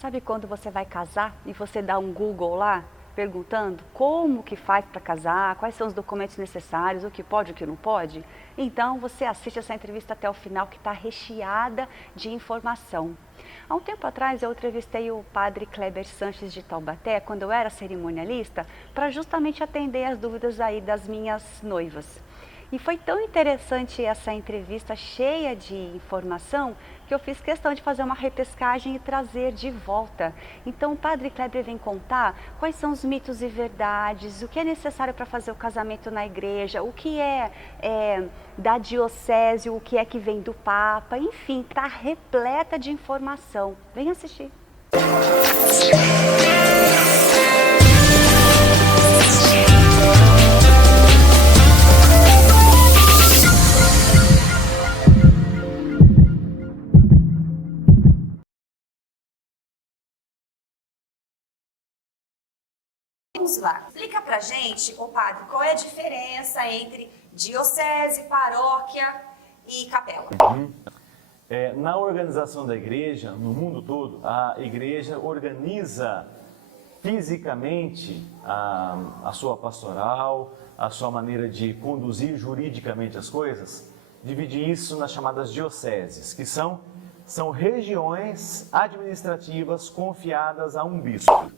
Sabe quando você vai casar e você dá um Google lá, perguntando como que faz para casar, quais são os documentos necessários, o que pode e o que não pode? Então você assiste essa entrevista até o final, que está recheada de informação. Há um tempo atrás eu entrevistei o padre Kleber Sanches de Taubaté, quando eu era cerimonialista, para justamente atender as dúvidas aí das minhas noivas. E foi tão interessante essa entrevista, cheia de informação, que eu fiz questão de fazer uma repescagem e trazer de volta. Então o padre Kleber vem contar quais são os mitos e verdades, o que é necessário para fazer o casamento na igreja, o que é da diocese, o que é que vem do Papa, enfim, está repleta de informação. Vem assistir. Vamos lá, explica pra gente, ô padre, qual é a diferença entre diocese, paróquia e capela? Na organização da igreja, no mundo todo, a igreja organiza fisicamente a sua pastoral, a sua maneira de conduzir juridicamente as coisas, divide isso nas chamadas dioceses, que são regiões administrativas confiadas a um bispo.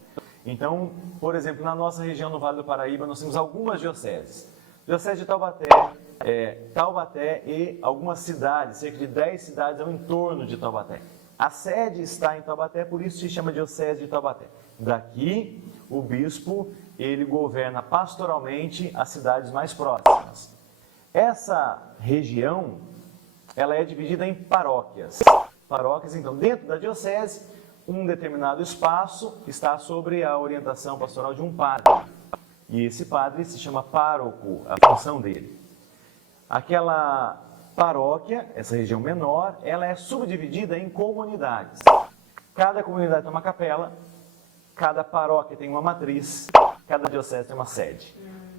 Então, por exemplo, na nossa região, no Vale do Paraíba, nós temos algumas dioceses. Diocese de Taubaté, Taubaté e algumas cidades, cerca de 10 cidades ao entorno de Taubaté. A sede está em Taubaté, por isso se chama Diocese de Taubaté. Daqui, o bispo, ele governa pastoralmente as cidades mais próximas. Essa região, ela é dividida em paróquias. Paróquias, então, dentro da diocese, um determinado espaço está sobre a orientação pastoral de um padre. E esse padre se chama pároco, a função dele. Aquela paróquia, essa região menor, ela é subdividida em comunidades. Cada comunidade tem uma capela, cada paróquia tem uma matriz, cada diocese tem uma sede.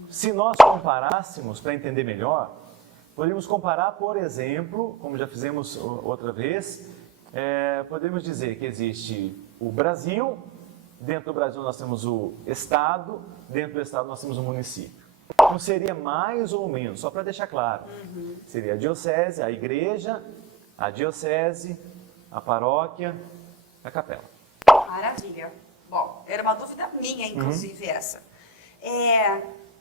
Se nós comparássemos, para entender melhor, poderíamos comparar, por exemplo, como já fizemos outra vez, podemos dizer que existe o Brasil, dentro do Brasil nós temos o Estado, dentro do Estado nós temos o município. Então seria mais ou menos, só para deixar claro, seria a diocese, a igreja, a diocese, a paróquia, a capela. Maravilha. Bom, era uma dúvida minha, inclusive, essa.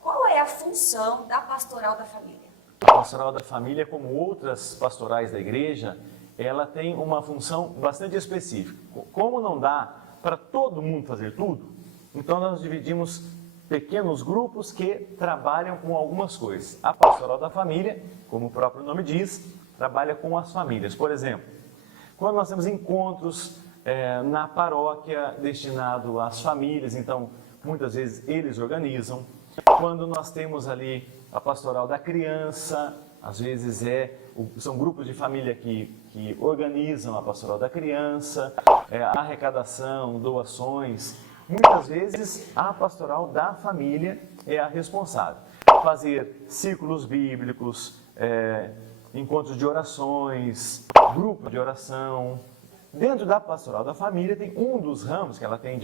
Qual é a função da pastoral da família? A pastoral da família, como outras pastorais da igreja, ela tem uma função bastante específica. Como não dá para todo mundo fazer tudo, então nós dividimos pequenos grupos que trabalham com algumas coisas. A pastoral da família, como o próprio nome diz, trabalha com as famílias. Por exemplo, quando nós temos encontros na paróquia destinado às famílias, então muitas vezes eles organizam. Quando nós temos ali a pastoral da criança, às vezes são grupos de família que organizam a pastoral da criança, arrecadação, doações. Muitas vezes a pastoral da família é a responsável. Fazer círculos bíblicos, encontros de orações, grupo de oração. Dentro da pastoral da família tem um dos ramos, que ela tem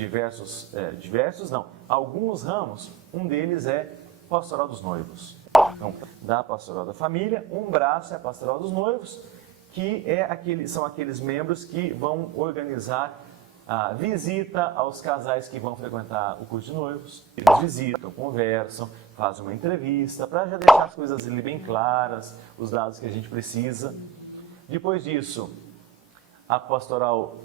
alguns ramos, um deles é pastoral dos noivos. Então, da pastoral da família, um braço é a pastoral dos noivos, que são aqueles membros que vão organizar a visita aos casais que vão frequentar o curso de noivos. Eles visitam, conversam, fazem uma entrevista, para já deixar as coisas ali bem claras, os dados que a gente precisa. Depois disso, a pastoral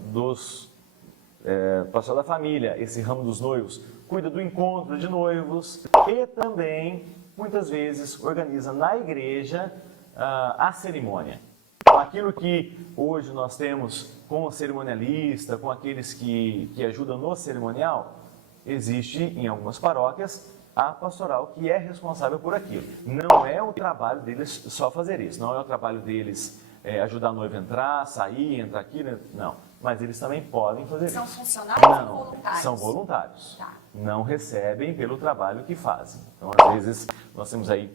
da família, esse ramo dos noivos, cuida do encontro de noivos e também, muitas vezes, organiza na igreja a cerimônia. Aquilo que hoje nós temos com o cerimonialista, com aqueles que ajudam no cerimonial, existe em algumas paróquias a pastoral que é responsável por aquilo. Não é o trabalho deles só fazer isso, não é o trabalho deles ajudar a noiva a entrar, sair, entrar aqui, não. Mas eles também podem fazer isso. São funcionários ou voluntários? São voluntários. Tá. Não recebem pelo trabalho que fazem. Então, às vezes, nós temos aí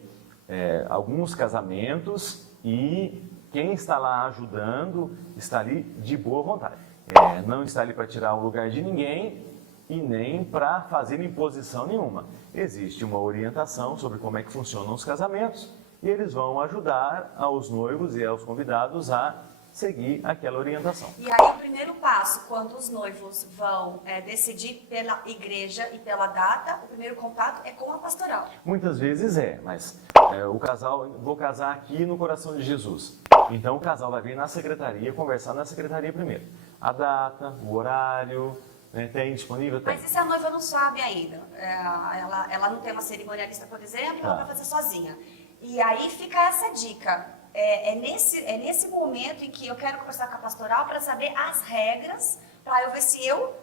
alguns casamentos e quem está lá ajudando está ali de boa vontade. não está ali para tirar o lugar de ninguém e nem para fazer imposição nenhuma. Existe uma orientação sobre como é que funcionam os casamentos e eles vão ajudar aos noivos e aos convidados a seguir aquela orientação. E aí o primeiro passo, quando os noivos vão decidir pela igreja e pela data, o primeiro contato é com a pastoral. Muitas vezes mas o casal, vou casar aqui no Coração de Jesus. Então o casal vai vir na secretaria, conversar na secretaria primeiro. A data, o horário, tem disponível? Tem. Mas e se a noiva não sabe ainda? Ela não tem uma cerimonialista, por exemplo, ela vai fazer sozinha. E aí fica essa dica. É nesse momento em que eu quero conversar com a pastoral para saber as regras, para eu ver se eu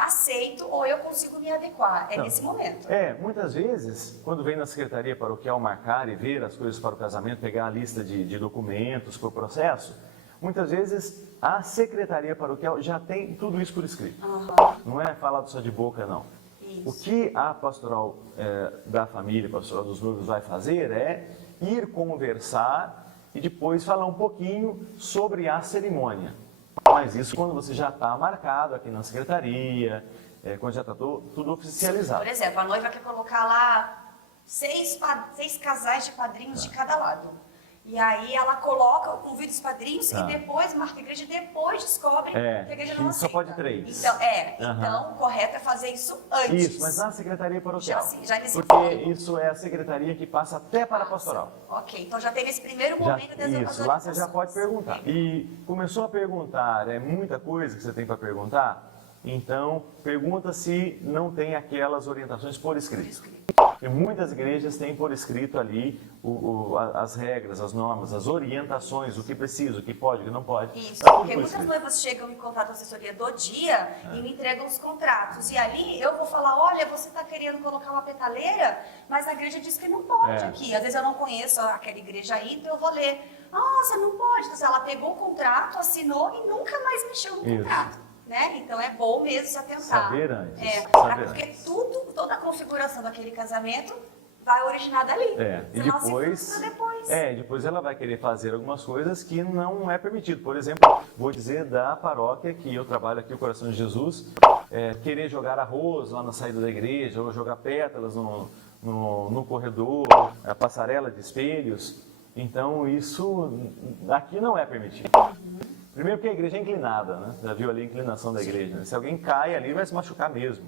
aceito ou eu consigo me adequar. Nesse momento. Muitas vezes, quando vem na secretaria paroquial marcar e ver as coisas para o casamento, pegar a lista de documentos para o processo, muitas vezes a secretaria paroquial já tem tudo isso por escrito. Não é falado só de boca, não. Isso. O que a pastoral da família, a pastoral dos noivos vai fazer é ir conversar e depois falar um pouquinho sobre a cerimônia. Mas isso quando você já está marcado aqui na secretaria, quando já está tudo oficializado. Por exemplo, a noiva quer colocar lá 6 casais de padrinhos de cada lado. E aí ela coloca, convida os padrinhos e depois marca a igreja e depois descobre que a igreja não aceita. Só pode 3. Então o correto é fazer isso antes. Isso, mas na secretaria paroquial. Já nesse porque fórum. isso é a secretaria que passa até para a pastoral. Ok, então já teve esse primeiro momento das Isso, lá você já pode perguntar. E começou a perguntar, muita coisa que você tem para perguntar, então pergunta se não tem aquelas orientações por escrito. E muitas igrejas têm por escrito ali as regras, as normas, as orientações, o que precisa, o que pode, o que não pode. Isso, porque muitas noivas chegam em contato com a assessoria do dia e me entregam os contratos. E ali eu vou falar, olha, você está querendo colocar uma petaleira, mas a igreja diz que não pode aqui. Às vezes eu não conheço aquela igreja aí, então eu vou ler. Você não pode. Então, ela pegou o contrato, assinou e nunca mais mexeu no contrato. Então é bom mesmo se atentar. Saber antes. Porque toda a configuração daquele casamento vai originar dali. E depois ela vai querer fazer algumas coisas que não é permitido. Por exemplo, vou dizer da paróquia que eu trabalho aqui, o Coração de Jesus, querer jogar arroz lá na saída da igreja, ou jogar pétalas no corredor, a passarela de espelhos. Então isso aqui não é permitido. Primeiro porque a igreja é inclinada, né? Já viu ali a inclinação da igreja. Né? Se alguém cai ali, vai se machucar mesmo.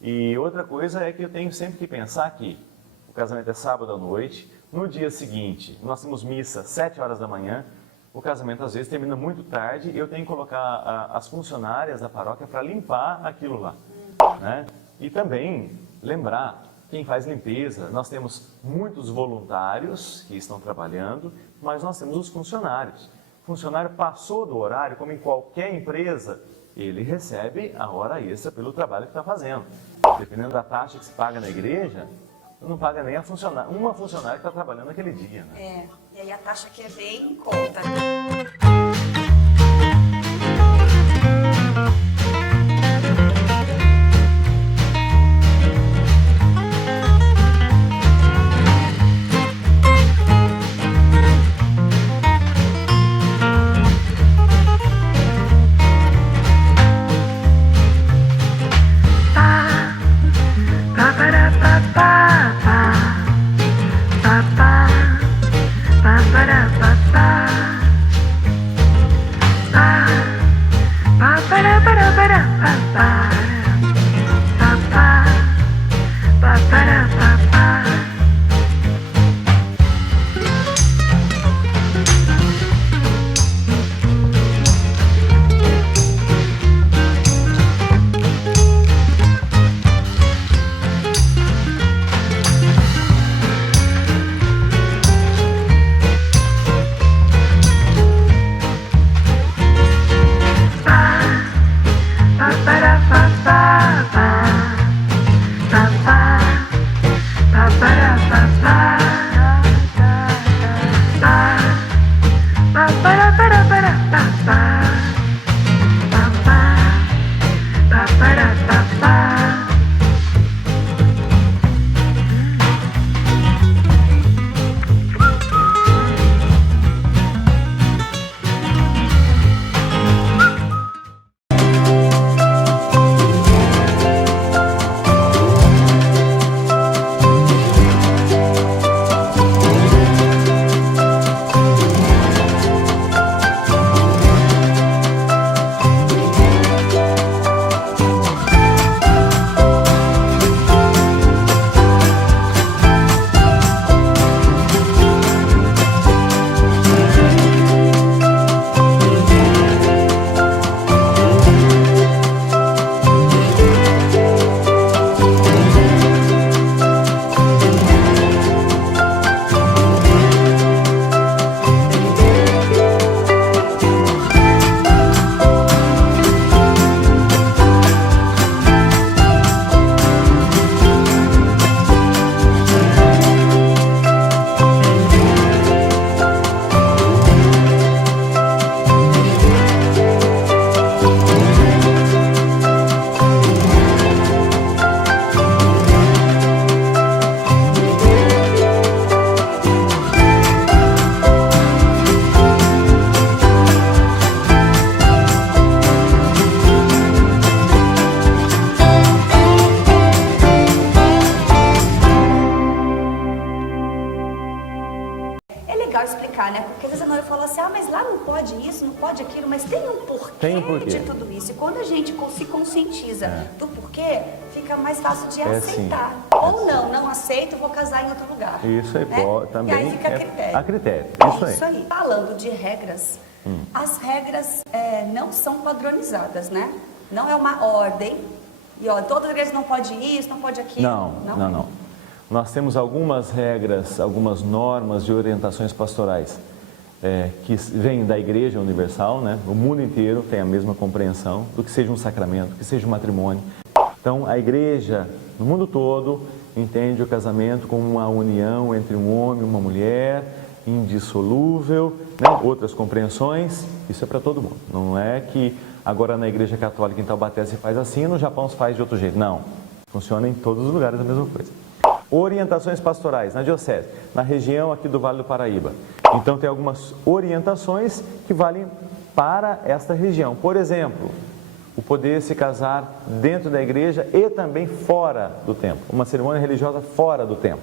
E outra coisa é que eu tenho sempre que pensar que o casamento é sábado à noite, no dia seguinte nós temos missa 7 horas da manhã, o casamento às vezes termina muito tarde e eu tenho que colocar as funcionárias da paróquia para limpar aquilo lá. Né? E também lembrar quem faz limpeza, nós temos muitos voluntários que estão trabalhando, mas nós temos os funcionários. O funcionário passou do horário, como em qualquer empresa, ele recebe a hora extra pelo trabalho que está fazendo. Dependendo da taxa que se paga na igreja, não paga nem uma funcionária que está trabalhando naquele dia. Né? E aí a taxa aqui é bem em conta. Tem um porquê. de tudo isso. E quando a gente se conscientiza do porquê, fica mais fácil de aceitar. Ou não aceito, vou casar em outro lugar. Isso aí, também e aí fica a critério. a critério. Isso aí. Falando de regras, as regras não são padronizadas, né? Não é uma ordem. E ó, todas as igrejas não pode isso, não pode aquilo. Não. Nós temos algumas regras, algumas normas de orientações pastorais que vêm da Igreja Universal, né? O mundo inteiro tem a mesma compreensão do que seja um sacramento, que seja um matrimônio. Então, a Igreja, no mundo todo, entende o casamento como uma união entre um homem e uma mulher, indissolúvel, né? Outras compreensões, isso é para todo mundo. Não é que agora na Igreja Católica em Taubaté se faz assim, no Japão se faz de outro jeito. Não, funciona em todos os lugares a mesma coisa. Orientações pastorais na diocese, na região aqui do Vale do Paraíba. Então tem algumas orientações que valem para esta região. Por exemplo, o poder se casar dentro da igreja e também fora do templo. Uma cerimônia religiosa fora do templo.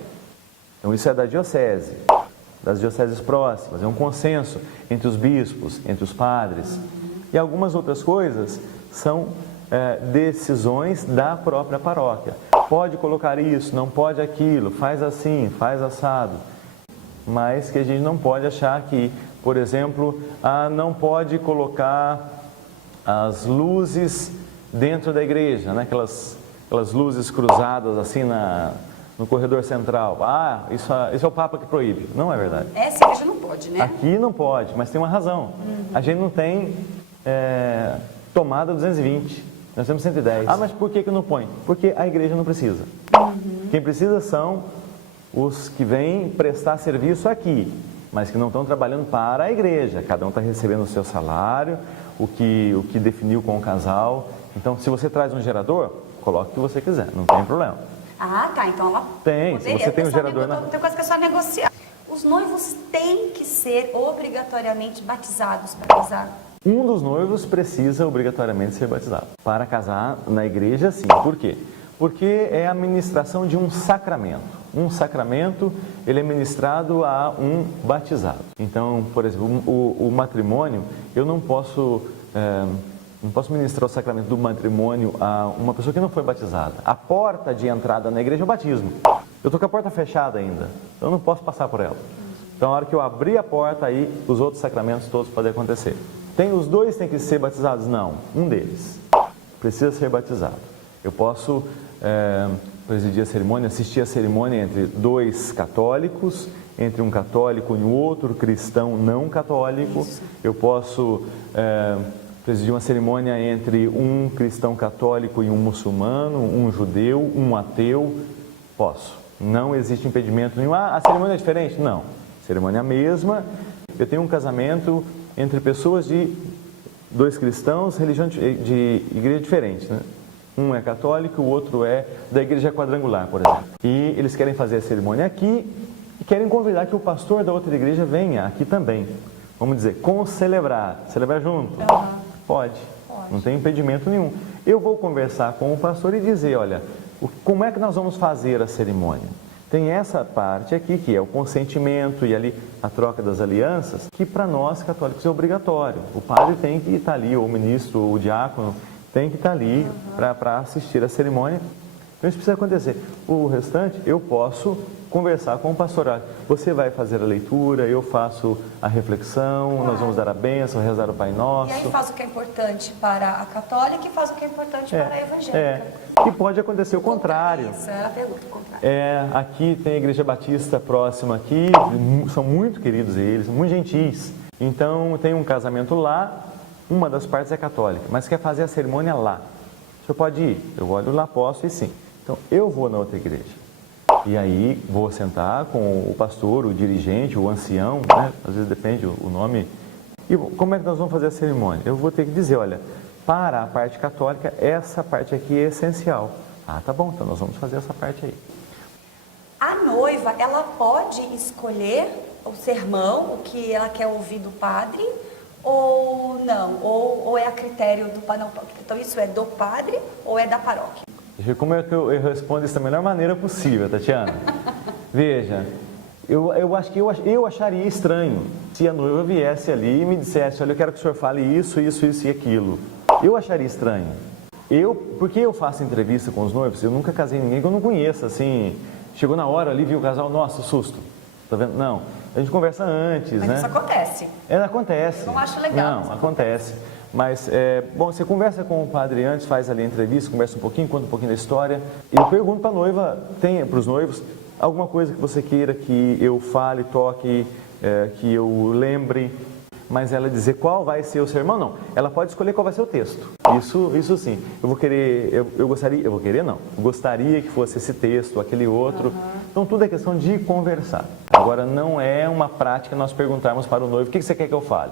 Então isso é da diocese, das dioceses próximas. É um consenso entre os bispos, entre os padres. E algumas outras coisas são decisões da própria paróquia. Pode colocar isso, não pode aquilo, faz assim, faz assado. Mas que a gente não pode achar que, por exemplo, não pode colocar as luzes dentro da igreja, né? Aquelas luzes cruzadas assim no corredor central. Isso é o Papa que proíbe. Não é verdade. Essa igreja não pode, né? Aqui não pode, mas tem uma razão. A gente não tem tomada 220. Nós temos 110. Mas por que não põe? Porque a igreja não precisa. Quem precisa são os que vêm prestar serviço aqui, mas que não estão trabalhando para a igreja. Cada um está recebendo o seu salário, o que definiu com o casal. Então, se você traz um gerador, coloque o que você quiser, não tem problema. Tá. Então ela tem. Se você tem um gerador tem coisa que é só negociar. Os noivos têm que ser obrigatoriamente batizados para casar? Um dos noivos precisa obrigatoriamente ser batizado. Para casar na igreja, sim. Por quê? Porque é a ministração de um sacramento. Um sacramento, ele é ministrado a um batizado. Então, por exemplo, o matrimônio, eu não posso ministrar o sacramento do matrimônio a uma pessoa que não foi batizada. A porta de entrada na igreja é o batismo. Eu estou com a porta fechada ainda, eu não posso passar por ela. Então, na hora que eu abrir a porta, aí os outros sacramentos todos podem acontecer. Os dois têm que ser batizados? Não, um deles precisa ser batizado. Eu posso presidir a cerimônia, assistir a cerimônia entre dois católicos, entre um católico e um outro cristão não católico. Isso. Eu posso presidir uma cerimônia entre um cristão católico e um muçulmano, um judeu, um ateu. Posso. Não existe impedimento nenhum. A cerimônia é diferente? Não. A cerimônia é a mesma. Eu tenho um casamento entre pessoas de dois cristãos, religião de igreja diferente, né? Um é católico, o outro é da igreja quadrangular, por exemplo. E eles querem fazer a cerimônia aqui e querem convidar que o pastor da outra igreja venha aqui também. Vamos dizer, celebrar junto. Pode, não tem impedimento nenhum. Eu vou conversar com o pastor e dizer, olha, como é que nós vamos fazer a cerimônia? Tem essa parte aqui, que é o consentimento e ali a troca das alianças, que para nós católicos é obrigatório. O padre tem que estar ali, ou o ministro, ou o diácono, tem que estar ali para assistir a cerimônia. Então isso precisa acontecer. O restante eu posso conversar com o pastor. Você vai fazer a leitura, eu faço a reflexão, nós vamos dar a bênção, rezar o Pai Nosso. E aí faz o que é importante para a católica e faz o que é importante para a evangélica. E pode acontecer o contrário. Isso, ela pergunta o contrário. Aqui tem a Igreja Batista próxima aqui, são muito queridos eles, muito gentis. Então tem um casamento lá, uma das partes é católica, mas quer fazer a cerimônia lá. O senhor pode ir? Eu olho lá, posso ir sim. Então eu vou na outra igreja. E aí vou sentar com o pastor, o dirigente, o ancião, né? Às vezes depende o nome. E como é que nós vamos fazer a cerimônia? Eu vou ter que dizer, olha, para a parte católica, essa parte aqui é essencial. Tá bom, então nós vamos fazer essa parte aí. A noiva, ela pode escolher o sermão, o que ela quer ouvir do padre, ou não? Ou é a critério do padre? Então isso é do padre ou é da paróquia? Como é que eu respondo isso da melhor maneira possível, Tatiana? Veja, Eu acho que eu acharia estranho se a noiva viesse ali e me dissesse, olha, eu quero que o senhor fale isso, isso, isso e aquilo. Eu acharia estranho. Porque eu faço entrevista com os noivos, eu nunca casei ninguém que eu não conheça, assim, chegou na hora ali, viu o casal, nossa, susto, tá vendo? Não, a gente conversa antes, Mas né? isso acontece. Acontece. Eu não acho legal. Não, acontece. Mas, bom, você conversa com o padre antes, faz ali a entrevista, conversa um pouquinho, conta um pouquinho da história, e eu pergunto para a noiva, para os noivos, alguma coisa que você queira que eu fale, toque, que eu lembre, mas ela dizer qual vai ser o sermão, não. Ela pode escolher qual vai ser o texto. Isso sim. Eu vou querer, eu gostaria que fosse esse texto, aquele outro. Então tudo é questão de conversar. Agora não é uma prática nós perguntarmos para o noivo, o que você quer que eu fale?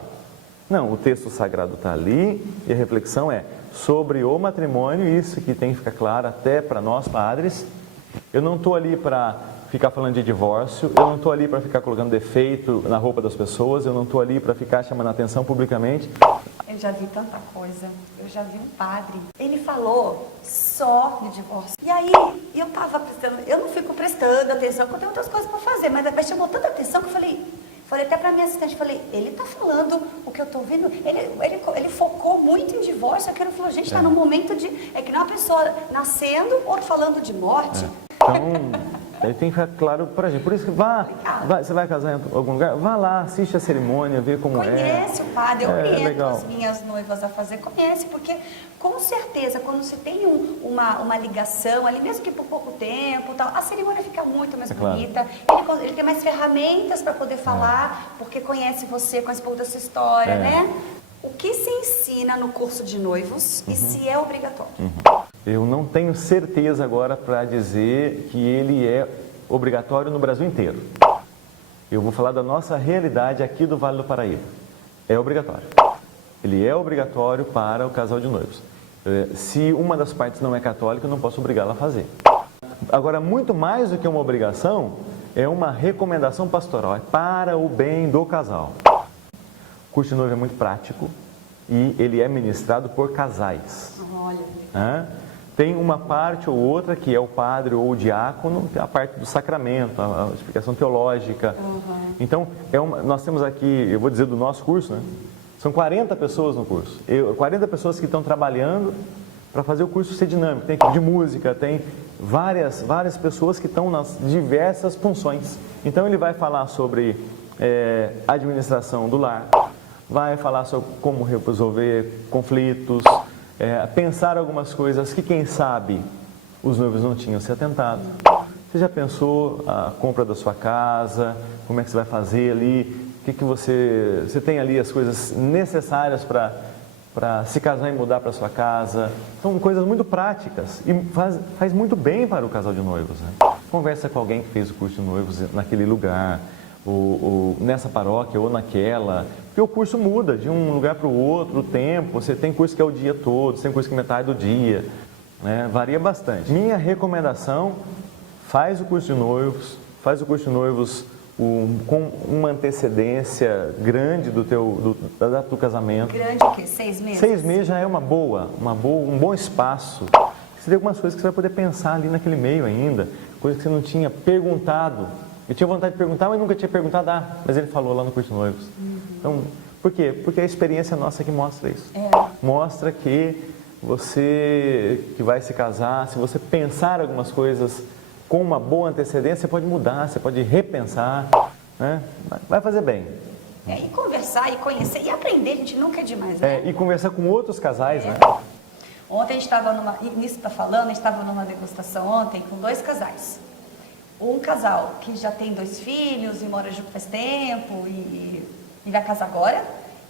Não, o texto sagrado está ali e a reflexão é sobre o matrimônio, isso que tem que ficar claro até para nós padres. Eu não estou ali para ficar falando de divórcio, eu não estou ali para ficar colocando defeito na roupa das pessoas, eu não estou ali para ficar chamando a atenção publicamente. Eu já vi tanta coisa, eu já vi um padre, ele falou só de divórcio. E aí eu tava prestando, eu não fico prestando atenção, porque eu tenho outras coisas para fazer, mas chamou tanta atenção que eu falei até para minha assistente, falei, ele tá falando o que eu tô ouvindo, ele focou muito em divórcio, aquilo falou, gente, tá num momento de, é que não é uma pessoa nascendo, outro falando de morte. Então, aí tem que ficar claro pra gente. Por isso que você vai casar em algum lugar, vá lá, assiste a cerimônia, vê como Conhece o padre, eu oriento legal. as minhas noivas a fazer, conhece, porque com certeza, quando você tem uma ligação ali, mesmo que por pouco tempo, tal, a cerimônia fica muito mais bonita, ele tem mais ferramentas para poder falar, porque conhece você, conhece um pouco da sua história, né? O que se ensina no curso de noivos e se é obrigatório? Eu não tenho certeza agora para dizer que ele é obrigatório no Brasil inteiro. Eu vou falar da nossa realidade aqui do Vale do Paraíba. É obrigatório. Ele é obrigatório para o casal de noivos. Se uma das partes não é católica, eu não posso obrigá-la a fazer. Agora, muito mais do que uma obrigação, é uma recomendação pastoral. É para o bem do casal. O curso de noivo é muito prático e ele é ministrado por casais. Olha. Tem uma parte ou outra que é o padre ou o diácono, que é a parte do sacramento, a explicação teológica. Então, nós temos aqui, eu vou dizer do nosso curso, né? São 40 pessoas no curso. 40 pessoas que estão trabalhando para fazer o curso ser dinâmico. Tem equipe de música, tem várias pessoas que estão nas diversas funções. Então, ele vai falar sobre administração do lar, vai falar sobre como resolver conflitos, pensar algumas coisas que, quem sabe, os noivos não tinham se atentado. Você já pensou a compra da sua casa? Como é que você vai fazer ali? O que você tem ali as coisas necessárias para se casar e mudar para sua casa? São coisas muito práticas e faz muito bem para o casal de noivos, né? Conversa com alguém que fez o curso de noivos naquele lugar, ou nessa paróquia ou naquela, porque o curso muda de um lugar para o outro, o tempo, você tem curso que é o dia todo, você tem curso que é metade do dia, né? Varia bastante. Minha recomendação, faz o curso de noivos com uma antecedência grande do teu casamento. Grande o quê? 6 meses? 6 meses já é um bom espaço. Você tem algumas coisas que você vai poder pensar ali naquele meio ainda, coisas que você não tinha perguntado. Eu tinha vontade de perguntar, mas nunca tinha perguntado, mas ele falou lá no curso de noivos. Então, por quê? Porque a experiência nossa que mostra isso. Mostra que você que vai se casar, se você pensar algumas coisas com uma boa antecedência, você pode mudar, você pode repensar, né? Vai fazer bem. E conversar, e conhecer, e aprender, a gente nunca é demais, né? E conversar com outros casais, né? Ontem a gente estava nisso está falando, a gente estava numa degustação ontem com 2 casais. Um casal que já tem 2 filhos e mora junto faz tempo e vai casar agora.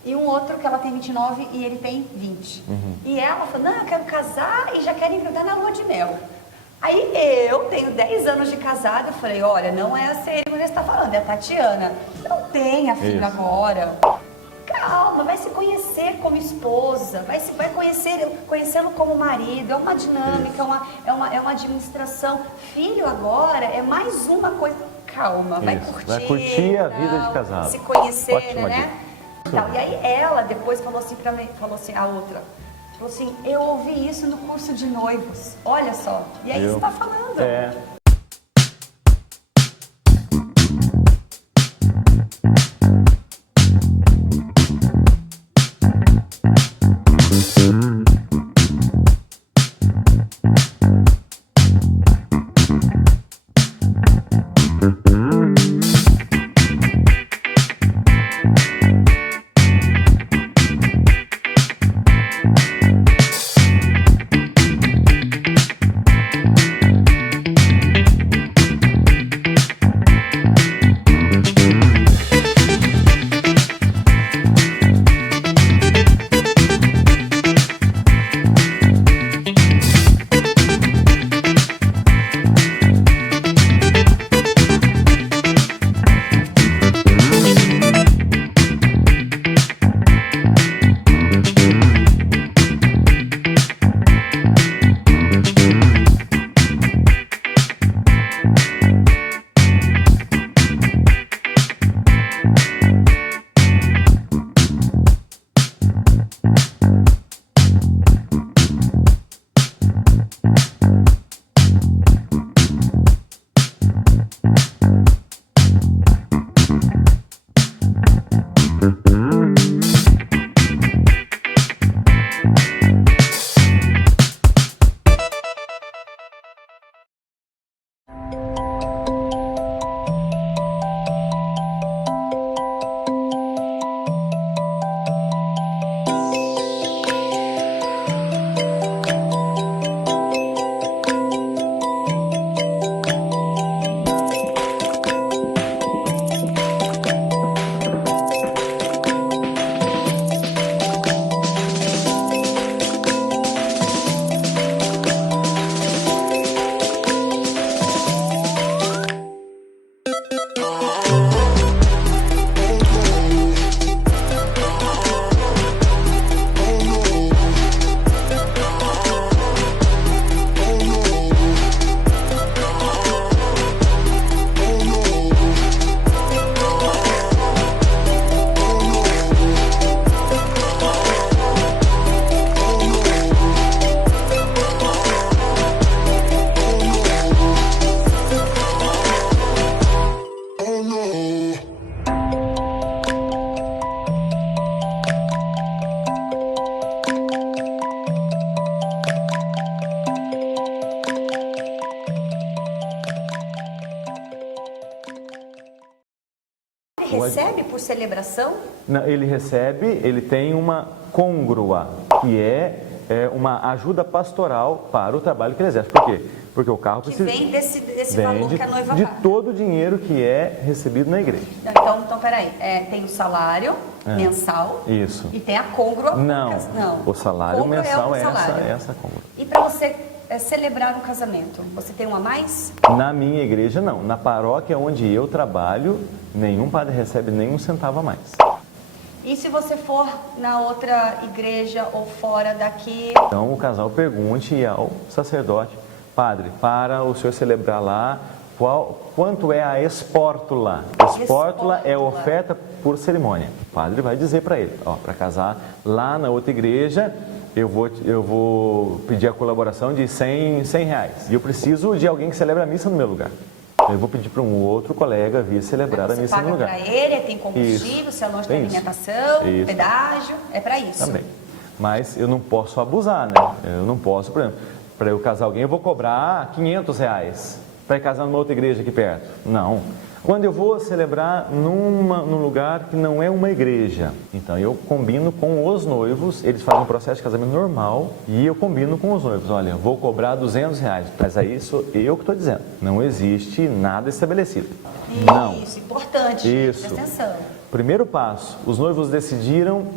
E um outro que ela tem 29 e ele tem 20. E ela falou, não, eu quero casar e já quero engravidar na lua de mel. Aí eu tenho 10 anos de casada, eu falei, olha, não é a cerimônia que você está falando, é a Tatiana. Não tenha filho agora. Calma, vai se conhecer como esposa, vai conhecê-lo como marido, é uma dinâmica, é uma administração. Filho agora é mais uma coisa. Calma, vai curtir a vida de casado. Se conhecer, Ótima né? Então, e aí ela depois falou assim pra mim, a outra, falou assim, eu ouvi isso no curso de noivos, olha só. E aí você está falando. recebe por celebração? Não, ele recebe, ele tem uma côngrua, que é uma ajuda pastoral para o trabalho que ele exerce. Por quê? Porque o carro Que precisa... vem desse vem valor que a noiva de paga. todo o dinheiro que é recebido na igreja. Então peraí, tem o salário mensal Isso. e tem a côngrua. Não, o salário Côngrua mensal é o salário. essa côngrua. E para você celebrar um casamento, você tem um a mais? Na minha igreja, não. Na paróquia onde eu trabalho, nenhum padre recebe nem um centavo a mais. E se você for na outra igreja ou fora daqui? Então o casal pergunte ao sacerdote: padre, para o senhor celebrar lá, quanto é a espórtula? Espórtula é oferta por cerimônia. O padre vai dizer para ele: ó, para casar lá na outra igreja, eu vou pedir a colaboração de 100 reais. E eu preciso de alguém que celebre a missa no meu lugar. Eu vou pedir para um outro colega vir celebrar a missa no lugar. Você paga para ele, tem combustível, se a loja tem alimentação, pedágio, é para isso. Também. Mas eu não posso abusar, né? Eu não posso, por exemplo, para eu casar alguém, eu vou cobrar 500 reais para ir casar numa outra igreja aqui perto. Não. Quando eu vou celebrar num lugar que não é uma igreja, então eu combino com os noivos, eles fazem um processo de casamento normal e eu combino com os noivos: olha, vou cobrar 200 reais, mas é isso eu que estou dizendo, não existe nada estabelecido. Não. Isso, importante, presta atenção. Primeiro passo, os noivos decidiram,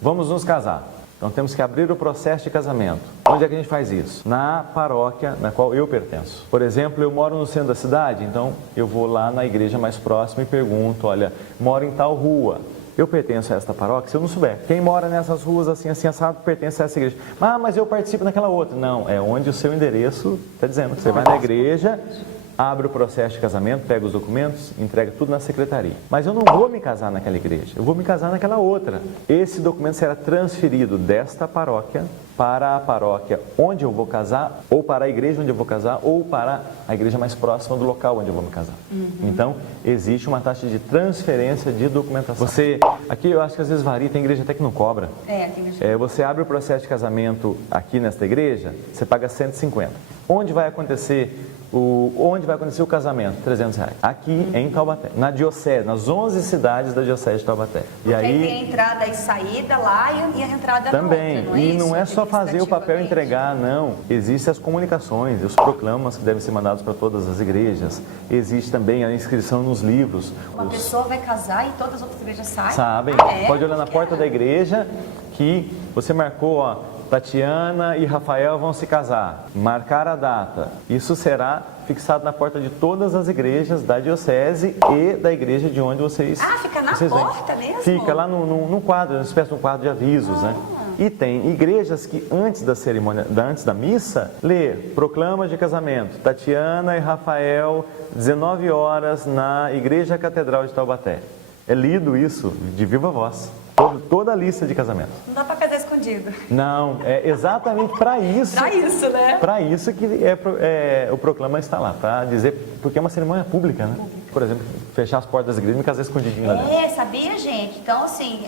vamos nos casar. Então temos que abrir o processo de casamento. Onde é que a gente faz isso? Na paróquia na qual eu pertenço. Por exemplo, eu moro no centro da cidade, então eu vou lá na igreja mais próxima e pergunto: olha, moro em tal rua, eu pertenço a esta paróquia? Se eu não souber, quem mora nessas ruas assim, assado, pertence a essa igreja. Mas eu participo naquela outra. Não, é onde o seu endereço está dizendo. Você vai na igreja, abre o processo de casamento, pega os documentos, entrega tudo na secretaria. Mas eu não vou me casar naquela igreja, eu vou me casar naquela outra. Esse documento será transferido desta paróquia para a paróquia onde eu vou casar, ou para a igreja onde eu vou casar, ou para a igreja mais próxima do local onde eu vou me casar. Então, existe uma taxa de transferência de documentação. Aqui eu acho que às vezes varia, tem igreja até que não cobra. Tem igreja. Você abre o processo de casamento aqui nesta igreja, você paga 150. Onde vai acontecer o casamento? 300 reais. Aqui em Taubaté, na diocese, nas 11 cidades da diocese de Taubaté. E aí tem a entrada e saída lá e a entrada também. na outra, E não é só fazer o papel e entregar, não. Existem as comunicações, os proclamas que devem ser mandados para todas as igrejas. Existe também a inscrição nos livros. Uma pessoa vai casar e todas as outras igrejas sabem. Pode olhar na porta da igreja que você marcou, ó, Tatiana e Rafael vão se casar. Marcar a data. Isso será fixado na porta de todas as igrejas da diocese e da igreja de onde vocês... fica na porta mesmo? Fica lá no quadro, uma espécie de um quadro de avisos, né? E tem igrejas que antes da cerimônia, antes da missa, lê proclama de casamento. Tatiana e Rafael, 19 horas na Igreja Catedral de Taubaté. É lido isso de viva voz. Toda a lista de casamento. Não dá para casar escondido. Não, é exatamente para isso. Para isso, né? Para isso que o proclama está lá, para dizer, porque é uma cerimônia pública, né? Por exemplo, fechar as portas das igrejas e me casar escondidinho lá dentro. Sabia, gente? Então, assim,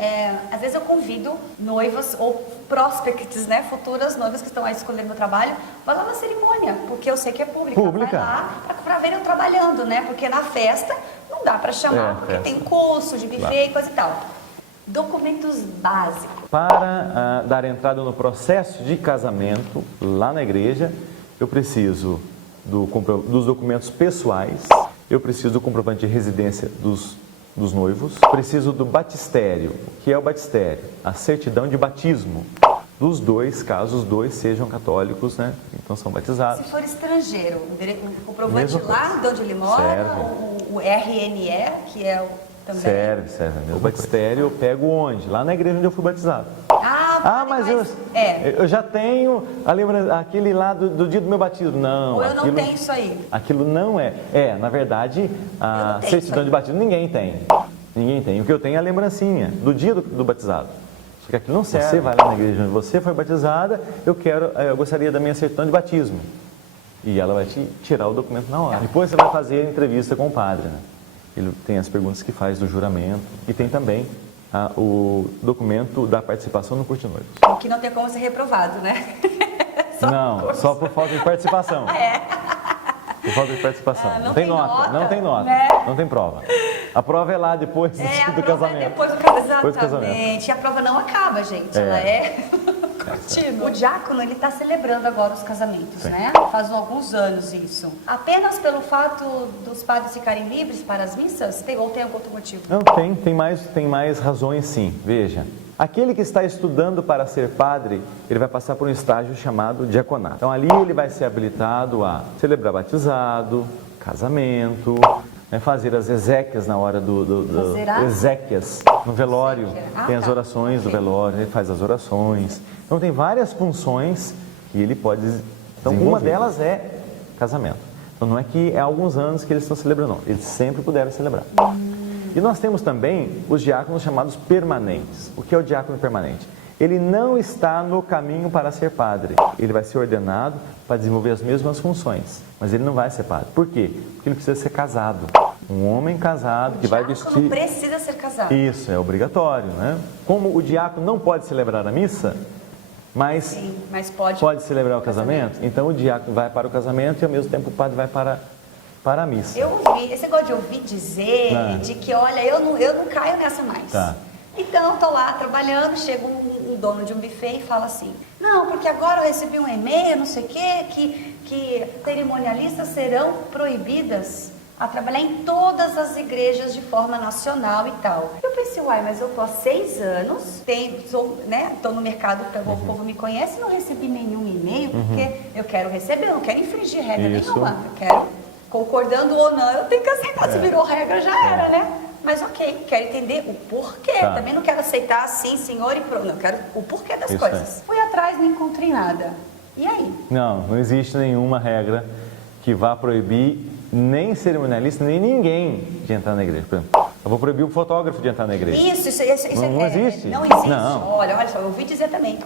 às vezes eu convido noivas ou prospects, né? Futuras noivas que estão aí escolhendo o trabalho, vai lá na cerimônia, porque eu sei que é pública. Vai lá para ver eu trabalhando, né? Porque na festa não dá para chamar, porque tem curso de buffet e coisa e tal. Documentos básicos. Para dar entrada no processo de casamento lá na igreja, eu preciso dos documentos pessoais, eu preciso do comprovante de residência dos noivos, preciso do batistério. O que é o batistério? A certidão de batismo dos dois, caso os dois sejam católicos, né? Então são batizados. Se for estrangeiro, o comprovante lá de onde ele mora, o RNE, que é o... Também. Serve. O batistério eu pego onde? Lá na igreja onde eu fui batizado. Mas eu já tenho aquele lá do dia do meu batismo. Não. Ou eu não tenho isso aí. Aquilo não é. Na verdade, a certidão de batismo ninguém tem. Ninguém tem. O que eu tenho é a lembrancinha do dia do batizado. Só que aquilo não serve. Você vai lá na igreja onde você foi batizada, eu gostaria da minha certidão de batismo. E ela vai te tirar o documento na hora. Depois você vai fazer a entrevista com o padre, né? Ele tem as perguntas que faz do juramento e tem também o documento da participação no curso de noivos. O que não tem como ser reprovado, né? Só por falta de participação. Por falta de participação. Não tem nota, né? Não tem prova. A prova é lá depois a do prova casamento. é depois do casamento. Depois do casamento. Exatamente. E a prova não acaba, gente. Ela é contínua. O diácono, ele está celebrando agora os casamentos, Sim. né? Faz alguns anos isso. Apenas pelo fato dos padres ficarem livres para as missas? Ou tem algum outro motivo? Não, tem mais razões sim. Veja, aquele que está estudando para ser padre, ele vai passar por um estágio chamado diaconato. Então ali ele vai ser habilitado a celebrar batizado, casamento, né, fazer as exéquias na hora exéquias no velório. Tem as orações do velório, ele faz as orações. Então tem várias funções que ele pode Então uma delas é casamento. Então não é que é há alguns anos que eles estão celebrando, não. Eles sempre puderam celebrar. E nós temos também os diáconos chamados permanentes. O que é o diácono permanente? Ele não está no caminho para ser padre. Ele vai ser ordenado para desenvolver as mesmas funções, mas ele não vai ser padre. Por quê? Porque ele precisa ser casado. Um homem casado que vai vestir... Não precisa ser casado. Isso, é obrigatório, né? Como o diácono não pode celebrar a missa, mas, sim, mas pode celebrar o casamento, então o diácono vai para o casamento e ao mesmo tempo o padre vai para a missa. Eu ouvi, esse negócio de ouvir dizer, de que, olha, eu não caio nessa mais. Tá. Então, estou lá trabalhando, chega um dono de um buffet e fala assim, não, porque agora eu recebi um e-mail, não sei o quê, que cerimonialistas serão proibidas a trabalhar em todas as igrejas de forma nacional e tal. Eu pensei, uai, mas eu tô há 6 anos, tô no mercado, o povo me conhece, não recebi nenhum e-mail, porque eu quero receber, eu não quero infringir regra nenhuma, eu quero, concordando ou não, eu tenho que aceitar, se virou regra já era, né? Mas ok, quero entender o porquê, também não quero aceitar assim, senhor, e pronto, eu quero o porquê das coisas. Fui atrás, não encontrei nada. E aí? Não existe nenhuma regra que vá proibir nem cerimonialista, nem ninguém de entrar na igreja. Por exemplo, eu vou proibir o fotógrafo de entrar na igreja. Isso não existe. Não existe. Não. Olha só, eu ouvi dizer também.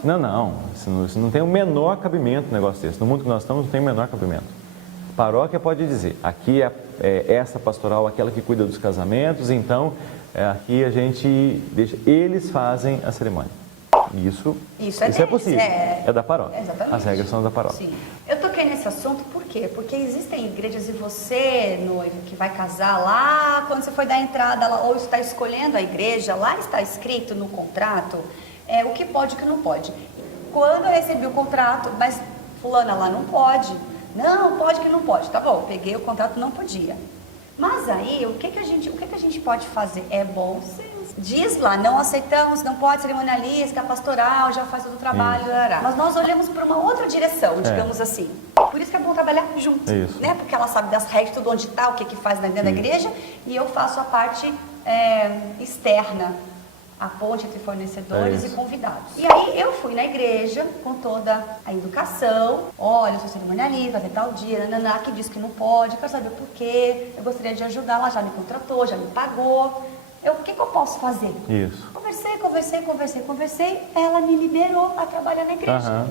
Isso não tem o menor cabimento um negócio desse. No mundo que nós estamos, não tem o menor cabimento. Paróquia pode dizer, aqui é essa pastoral, aquela que cuida dos casamentos, então aqui a gente deixa, eles fazem a cerimônia. Isso é possível, é da paróquia. Exatamente. As regras são da paróquia. Sim. Eu toquei nesse assunto por quê? Porque existem igrejas e você, noivo, que vai casar lá, quando você foi dar entrada lá, ou está escolhendo a igreja, lá está escrito no contrato o que pode e o que não pode. Quando eu recebi o contrato, mas fulana lá não pode. Não, pode que não pode. Tá bom, peguei o contrato, não podia. Mas aí, o que a gente pode fazer? É bom ser. Diz lá, não aceitamos, não pode cerimonialista, pastoral, já faz todo o trabalho, mas nós olhamos para uma outra direção, digamos assim. Por isso que é bom trabalhar junto, né? Porque ela sabe das regras, tudo onde está, o que faz dentro da igreja, e eu faço a parte externa, a ponte entre fornecedores e convidados. E aí eu fui na igreja com toda a educação, olha, eu sou cerimonialista, vai ter tal dia, que diz que não pode, quero saber por quê, eu gostaria de ajudar, ela já me contratou, já me pagou. O que eu posso fazer? Isso. Conversei, ela me liberou a trabalhar na igreja.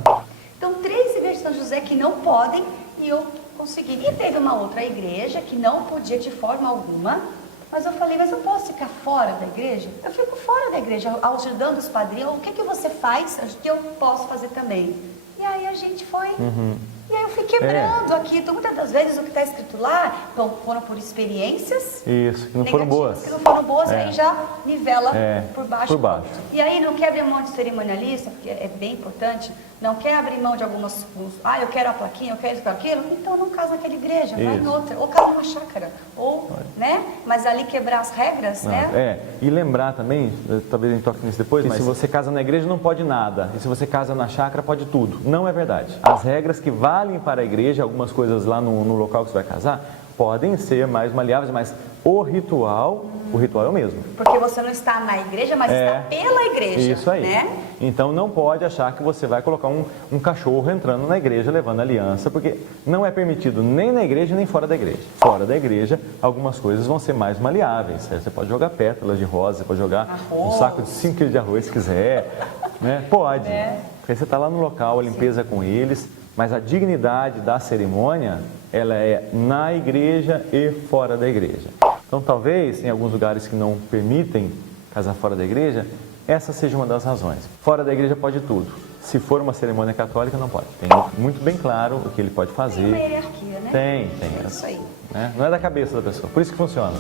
Então, 3 igrejas de São José que não podem e eu consegui. E teve uma outra igreja que não podia de forma alguma, mas eu falei, mas eu posso ficar fora da igreja? Eu fico fora da igreja, ajudando os padrinhos. O que você faz que eu posso fazer também? E aí a gente foi... E aí eu fui quebrando aqui. Então, muitas das vezes, o que está escrito lá foram por experiências que não foram boas. Que não foram boas, aí já nivela por baixo. E aí não quer abrir mão de cerimonialista, porque é bem importante, não quer abrir mão de algumas... eu quero a plaquinha, eu quero isso, aquilo. Então não casa naquela igreja, vai em outra. Ou casa numa chácara. Né? Mas ali quebrar as regras, né? E lembrar também, talvez a gente toque nisso depois, mas se você casa na igreja não pode nada. E se você casa na chácara pode tudo. Não é verdade. As regras que valem para a igreja, algumas coisas lá no local que você vai casar, podem ser mais maleáveis, mas o ritual é o mesmo. Porque você não está na igreja, mas está pela igreja. Isso aí. Né? Então não pode achar que você vai colocar um cachorro entrando na igreja levando aliança, porque não é permitido nem na igreja nem fora da igreja. Fora da igreja, algumas coisas vão ser mais maleáveis. Você pode jogar pétalas de rosa, você pode jogar um saco de 5 kg de arroz se quiser. Né? Pode. Porque você está lá no local, a limpeza com eles, mas a dignidade da cerimônia, ela é na igreja e fora da igreja. Então, talvez, em alguns lugares que não permitem casar fora da igreja, essa seja uma das razões. Fora da igreja pode tudo. Se for uma cerimônia católica, não pode. Tem muito bem claro o que ele pode fazer. Tem uma hierarquia, né? Tem. É isso aí. Né? Não é da cabeça da pessoa. Por isso que funciona.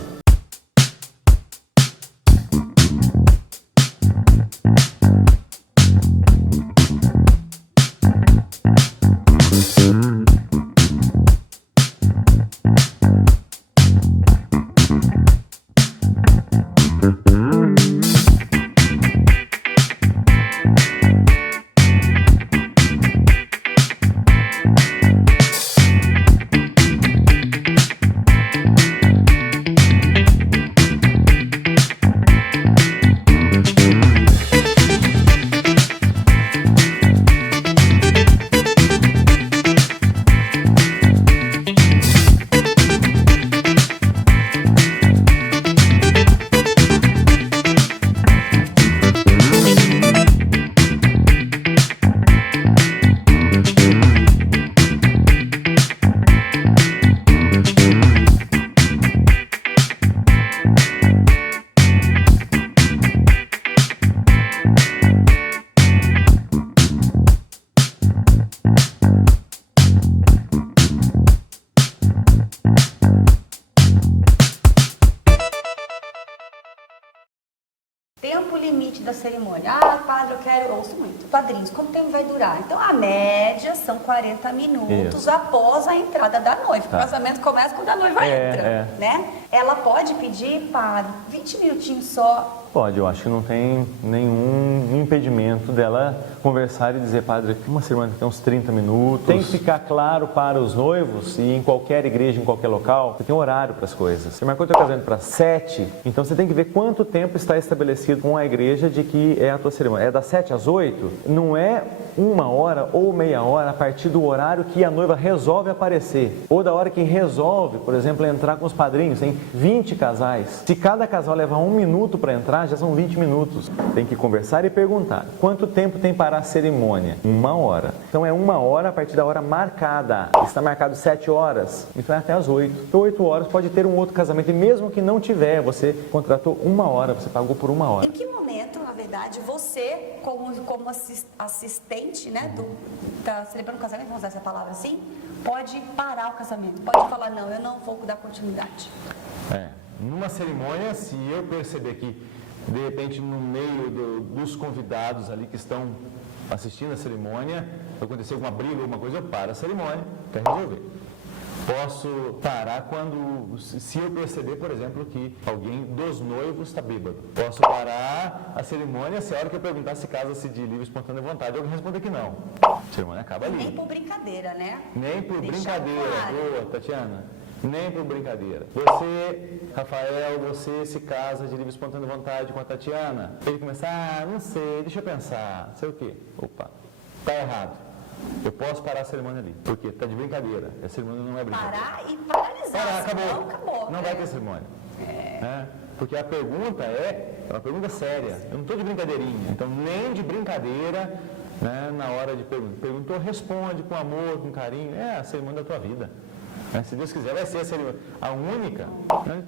eu ouço muito. Padrinhos, quanto tempo vai durar? Então, a média são 40 minutos Isso. após a entrada da noiva. O casamento começa quando a noiva entra, é. né? Ela pode pedir, padre, 20 minutinhos só. Pode, eu acho que não tem nenhum impedimento dela conversar e dizer, padre, uma semana tem uns 30 minutos. Tem que ficar claro para os noivos, e em qualquer igreja, em qualquer local, você tem um horário para as coisas. Você marcou o teu casamento para 7, então você tem que ver quanto tempo está estabelecido com a igreja de que é a tua cerimônia. É das 7 às 8? Não é 1 hora ou meia hora a partir do horário que a noiva resolve aparecer. Ou da hora que resolve, por exemplo, entrar com os padrinhos. Tem 20 casais. Se cada casal levar 1 minuto para entrar, já são 20 minutos. Tem que conversar e perguntar. Quanto tempo tem para a cerimônia? 1 hora. Então é 1 hora a partir da hora marcada. Está marcado 7 horas, então é até as 8. Então 8 horas pode ter um outro casamento. E mesmo que não tiver, você contratou 1 hora, você pagou por 1 hora. Em que momento, na verdade, você, como assistente, né, tá celebrando o casamento, vamos usar essa palavra assim, pode parar o casamento? Pode falar, não, eu não vou dar continuidade. Numa cerimônia, se eu perceber que, de repente, no meio dos convidados ali que estão assistindo a cerimônia, aconteceu alguma briga, alguma coisa, eu paro a cerimônia para resolver. Posso parar se eu perceber, por exemplo, que alguém dos noivos está bêbado. Posso parar a cerimônia se a hora que eu perguntar se casa-se de livre e espontânea vontade, alguém responder que não. A cerimônia acaba ali. Nem por brincadeira, né? Nem por Deixar brincadeira. claro. Boa, Tatiana. Nem por brincadeira. Você, Rafael, você se casa de livre e espontânea vontade com a Tatiana. Ele começa, não sei, deixa eu pensar, sei o quê. Opa, tá errado. Eu posso parar a cerimônia ali, porque tá de brincadeira. A cerimônia não é brincadeira. Parar e paralisar. Parar, senão acabou. Não vai ter cerimônia. Porque a pergunta é uma pergunta séria. Eu não estou de brincadeirinha. Então, nem de brincadeira, né, na hora de perguntar. Perguntou, responde com amor, com carinho. É a cerimônia da tua vida. Se Deus quiser, vai ser a cerimônia. A única,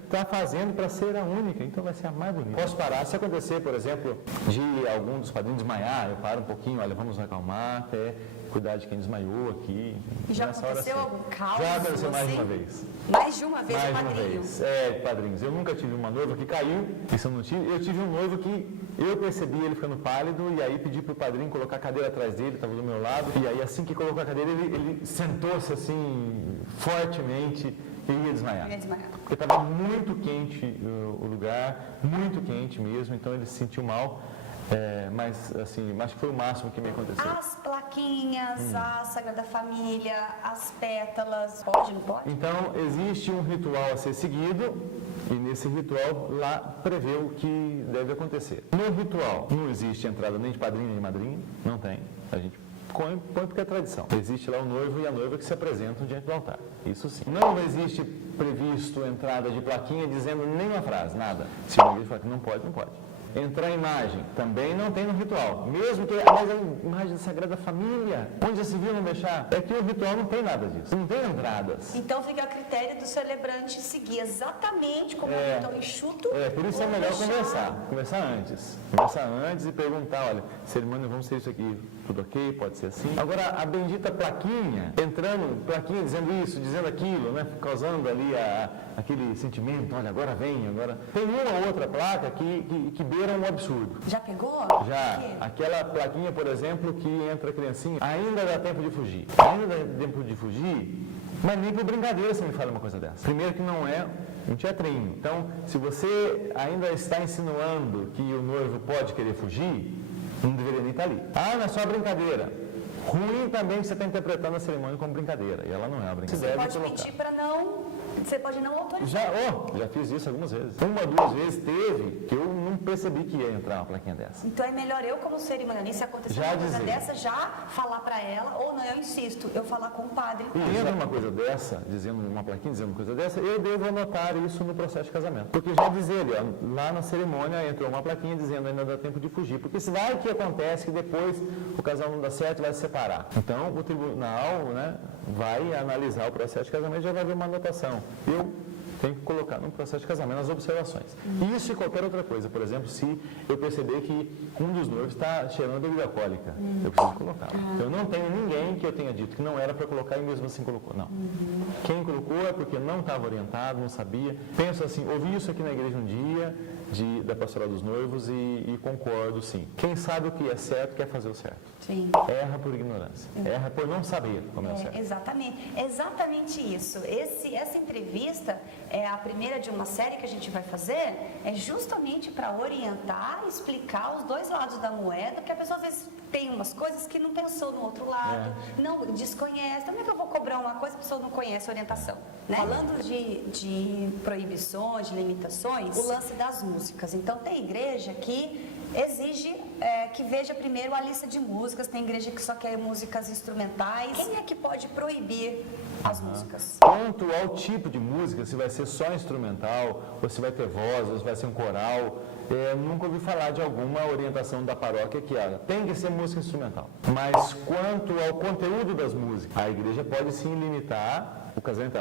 está fazendo para ser a única, então vai ser a mais bonita. Posso parar, se acontecer, por exemplo, de algum dos padrinhos desmaiar, eu paro um pouquinho, olha, vamos nos acalmar, até cuidar de quem desmaiou aqui. E já Nessa hora, aconteceu assim. algum caos? Já aconteceu mais de assim? uma vez. Mais de uma vez Mais o de uma padrinho? vez. Padrinhos. Eu nunca tive uma noiva que caiu, isso eu não tive. Eu tive um noivo que eu percebi ele ficando pálido e aí pedi para o padrinho colocar a cadeira atrás dele, estava do meu lado. E aí assim que colocou a cadeira, ele sentou-se assim, fortemente, e ia desmaiar. Porque estava muito quente o lugar, muito quente mesmo, então ele se sentiu mal. Mas assim, acho que foi o máximo que me aconteceu. As plaquinhas, a Sagrada Família, as pétalas, pode, não pode? Então, existe um ritual a ser seguido e nesse ritual lá prevê o que deve acontecer. No ritual não existe entrada nem de padrinho nem de madrinha, não tem. A gente põe porque é tradição. Existe lá o noivo e a noiva que se apresentam diante do altar. Isso sim. Não existe previsto entrada de plaquinha dizendo nenhuma frase, nada. Se alguém falar que não pode, não pode. Entrar a imagem, também não tem no ritual. Mesmo que mas a imagem da Sagrada Família, onde já se viu não deixar, é que o ritual não tem nada disso. Não tem entradas. Então fica a critério do celebrante seguir exatamente como é ritual enxuto. Por isso é melhor conversar antes. Conversar antes e perguntar, olha, cerimônia, vamos ter isso aqui, tudo ok, pode ser assim. Agora, a bendita plaquinha, plaquinha dizendo isso, dizendo aquilo, né, causando ali aquele sentimento, olha, agora vem, agora... Tem uma ou outra placa que beira um absurdo. Já pegou? Já. Aquela plaquinha, por exemplo, que entra a criancinha, ainda dá tempo de fugir. Ainda dá tempo de fugir, mas nem por brincadeira você me fala uma coisa dessa. Primeiro que não é um teatrinho. Então, se você ainda está insinuando que o noivo pode querer fugir, não deveria nem estar ali. Não é só brincadeira. Ruim também que você está interpretando a cerimônia como brincadeira. E ela não é uma brincadeira. Você pode pedir para não... Você pode não autorizar. Já fiz isso algumas vezes. 1 ou 2 vezes teve que eu não percebi que ia entrar uma plaquinha dessa. Então é melhor eu, como cerimonialista, se acontecer uma coisa dessa, já falar para ela, ou não, eu insisto, eu falar com o padre. E entra uma coisa dessa, uma plaquinha dizendo uma coisa dessa, eu devo anotar isso no processo de casamento. Porque já diz ele, lá na cerimônia entrou uma plaquinha dizendo ainda dá tempo de fugir. Porque se vai que acontece que depois o casal não dá certo e vai se separar. Então o tribunal, né, vai analisar o processo de casamento e já vai ver uma anotação. Eu tem que colocar no processo de casamento as observações. Isso e qualquer outra coisa. Por exemplo, se eu perceber que um dos noivos está cheirando bebida alcoólica, eu preciso colocar. Então, eu não tenho ninguém que eu tenha dito que não era para colocar e mesmo assim colocou. Não. Quem colocou é porque não estava orientado, não sabia. Penso assim, ouvi isso aqui na igreja um dia, da pastoral dos noivos e concordo, sim. Quem sabe o que é certo quer fazer o certo. Sim. Erra por ignorância. Erra por não saber como é o certo. Exatamente isso. Essa entrevista é a primeira de uma série que a gente vai fazer, é justamente para orientar, explicar os dois lados da moeda, porque a pessoa às vezes tem umas coisas que não pensou no outro lado, não desconhece. Como é que eu vou cobrar uma coisa que a pessoa não conhece a orientação? Né? Falando de proibições, de limitações, o lance das músicas. Então, tem igreja que exige que veja primeiro a lista de músicas, tem igreja que só quer músicas instrumentais. Quem é que pode proibir as músicas? Quanto ao tipo de música, se vai ser só instrumental, ou se vai ter voz, ou se vai ser um coral, nunca ouvi falar de alguma orientação da paróquia que tem que ser música instrumental. Mas quanto ao conteúdo das músicas, a igreja pode sim limitar o casamento.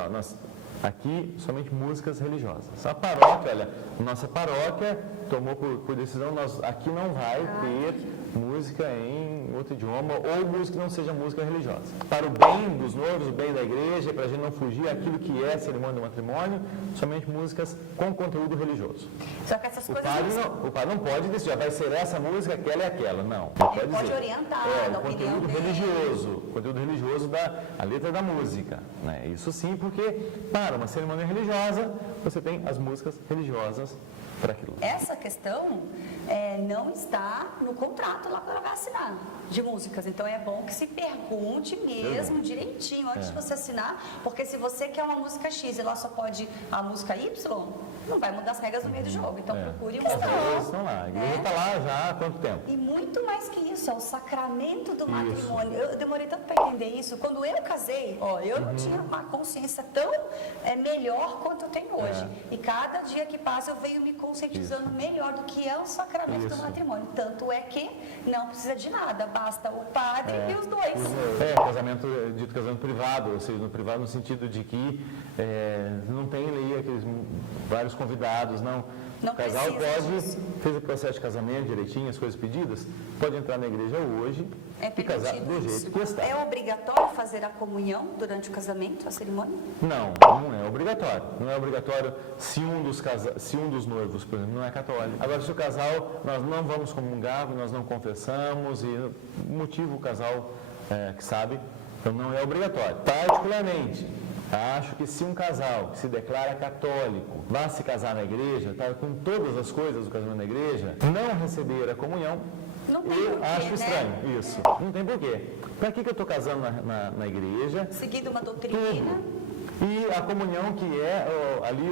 Aqui, somente músicas religiosas. A paróquia, olha, nossa paróquia tomou por decisão, aqui não vai ter música em outro idioma ou música que não seja música religiosa. Para o bem dos noivos, o bem da igreja, para a gente não fugir aquilo que é cerimônia do matrimônio, somente músicas com conteúdo religioso. Só que essas coisas O padre não pode decidir, vai ser essa música, aquela e aquela, não. Ele pode orientar a opinião dele. O conteúdo religioso da letra da música. Né? Isso sim, porque para uma cerimônia religiosa, você tem as músicas religiosas para aquilo. Essa questão não está no contrato lá que ela vai assinar de músicas. Então é bom que se pergunte mesmo direitinho antes de você assinar, porque se você quer uma música X e lá só pode a música Y, não vai mudar as regras no meio do jogo. Então procure uma Eles estão lá, a igreja está lá já há quanto tempo? E muito mais que isso, é o sacramento do matrimônio. Eu demorei tanto para entender isso. Quando eu casei, eu não tinha uma consciência tão melhor quanto eu tenho hoje. E cada dia que passa eu venho me conscientizando melhor do que é o sacramento do matrimônio. Tanto é que não precisa de nada, basta o padre e os dois. Dito casamento privado, ou seja, no privado no sentido de que não tem ali aqueles vários convidados, não. Não o casal precisa fez o processo de casamento direitinho, as coisas pedidas, pode entrar na igreja hoje e casar do jeito que está. É obrigatório fazer a comunhão durante o casamento, a cerimônia? Não é obrigatório. Não é obrigatório se um dos noivos, por exemplo, não é católico. Agora, se o casal, nós não vamos comungar, nós não confessamos, e motivo o casal que sabe, então não é obrigatório. Particularmente, acho que se um casal que se declara católico vai se casar na igreja, com todas as coisas do casamento na igreja, não receber a comunhão, eu acho estranho isso. Não tem porquê. Para que eu estou casando na igreja? Seguindo uma doutrina. E a comunhão que é ali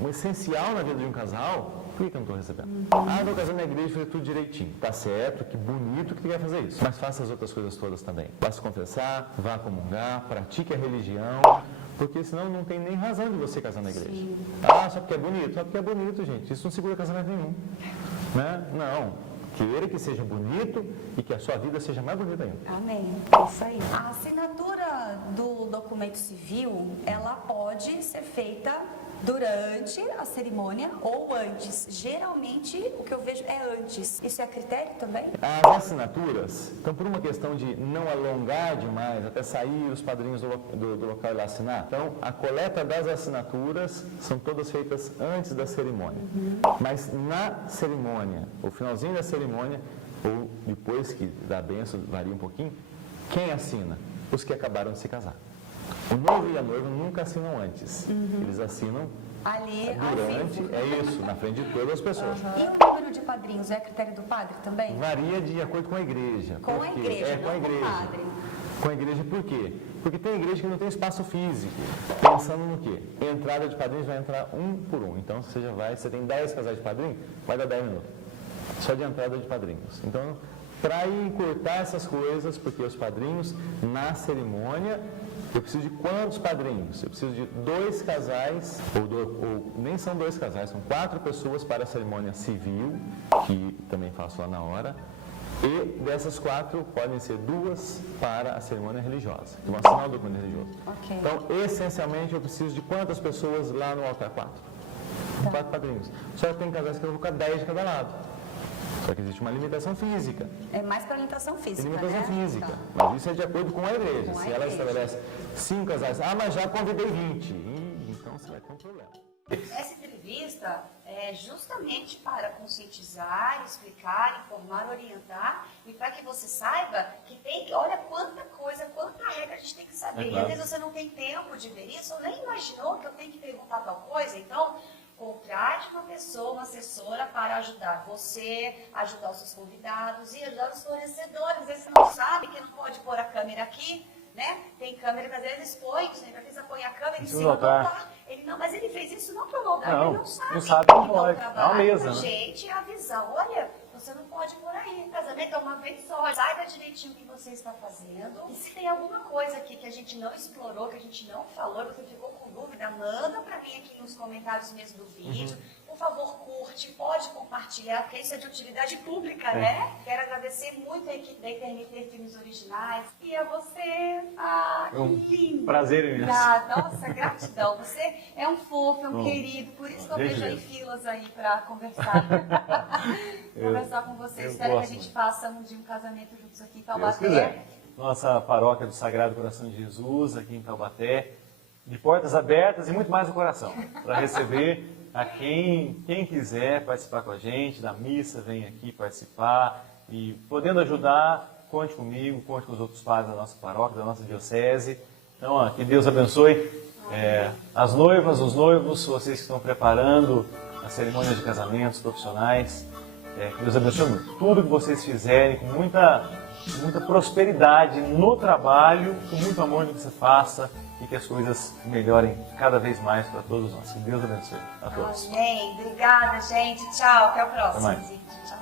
o essencial na vida de um casal, por que eu não estou recebendo? Estou casando na igreja e fazer tudo direitinho. Tá certo, que bonito que tu quer fazer isso. Mas faça as outras coisas todas também. Vá se confessar, vá comungar, pratique a religião, porque senão não tem nem razão de você casar na igreja. Só porque é bonito. Só porque é bonito, gente. Isso não segura casamento nenhum. Né? Não. Queira que seja bonito e que a sua vida seja mais bonita ainda. Amém. É isso aí. A assinatura do documento civil, ela pode ser feita durante a cerimônia ou antes. Geralmente, o que eu vejo é antes. Isso é critério também? As assinaturas, então por uma questão de não alongar demais, até sair os padrinhos do local e lá assinar, então a coleta das assinaturas são todas feitas antes da cerimônia. Mas na cerimônia, o finalzinho da cerimônia, ou depois que dá a bênção, varia um pouquinho, quem assina? Os que acabaram de se casar. O noivo e a noiva nunca assinam antes. Eles assinam ali durante, na frente de todas as pessoas. E o número de padrinhos é critério do padre também? Varia de acordo com a igreja. Com a igreja, com a igreja. Com o padre. Com a igreja por quê? Porque tem igreja que não tem espaço físico. Pensando no quê? Entrada de padrinhos vai entrar um por um. Então você tem 10 casais de padrinho, vai dar 10 minutos. Só de entrada de padrinhos. Então, para encurtar essas coisas, porque os padrinhos na cerimônia, eu preciso de quantos padrinhos? Eu preciso de 2 casais, ou nem são 2 casais, são 4 pessoas para a cerimônia civil, que também faço lá na hora, E dessas 4, podem ser 2 para a cerimônia religiosa, que vão assinar o documento religioso. Ok. Então, essencialmente, eu preciso de quantas pessoas lá no altar? 4. 4 padrinhos. Só que tem casais que eu vou colocar 10 de cada lado. Só que existe uma limitação física. É mais para limitação física, Limitação né? física. Tá. Mas isso é de acordo com a igreja. Com a Se ela igreja. estabelece 5 casais, mas já convidei 20. Então você vai ter um problema. Essa entrevista é justamente para conscientizar, explicar, informar, orientar e para que você saiba que olha quanta coisa, quanta regra a gente tem que saber. É E claro. às vezes você não tem tempo de ver isso, ou nem imaginou que eu tenho que perguntar tal coisa. Então, contrate uma pessoa, uma assessora para ajudar você, ajudar os seus convidados e ajudar os fornecedores. Às vezes você não sabe que não pode pôr a câmera aqui, né? Tem câmera que às vezes põe, você precisa pôr a câmera em cima do altar. Ele não, mas ele fez isso não para maldade, Não, ele não sabe. não sabe, não Então, pode. o trabalho É uma mesa, da né? gente é avisar, olha, você não pode por aí, casamento é uma vez só, saiba direitinho o que você está fazendo. E se tem alguma coisa aqui que a gente não explorou, que a gente não falou, você ficou com dúvida, manda para mim aqui nos comentários mesmo do vídeo. Por favor, curte, pode compartilhar, porque isso é de utilidade pública, né? Quero agradecer muito a equipe da Eterniter Filmes Originais e a você. Ah, É um que lindo. prazer imenso. Nossa, gratidão. Você é um fofo, é um querido, por isso que eu Desde vejo aí mesmo. filas aí para conversar. Conversar com você. eu Espero que a gosto gente muito. faça um dia um casamento juntos aqui em Deus Taubaté. quiser. Nossa paróquia do Sagrado Coração de Jesus, aqui em Taubaté, de portas abertas e muito mais no coração, para receber a quem quiser participar com a gente da missa, vem aqui participar e podendo ajudar, conte comigo, conte com os outros padres da nossa paróquia, da nossa diocese. Então, ó, que Deus abençoe as noivas, os noivos, vocês que estão preparando as cerimônias de casamentos profissionais. Que Deus abençoe muito. Tudo que vocês fizerem com muita prosperidade no trabalho, com muito amor no que você faça e que as coisas melhorem cada vez mais para todos nós. Que Deus abençoe a todos. Amém. Obrigada, gente. Tchau. Até o próximo. Até mais. Tchau.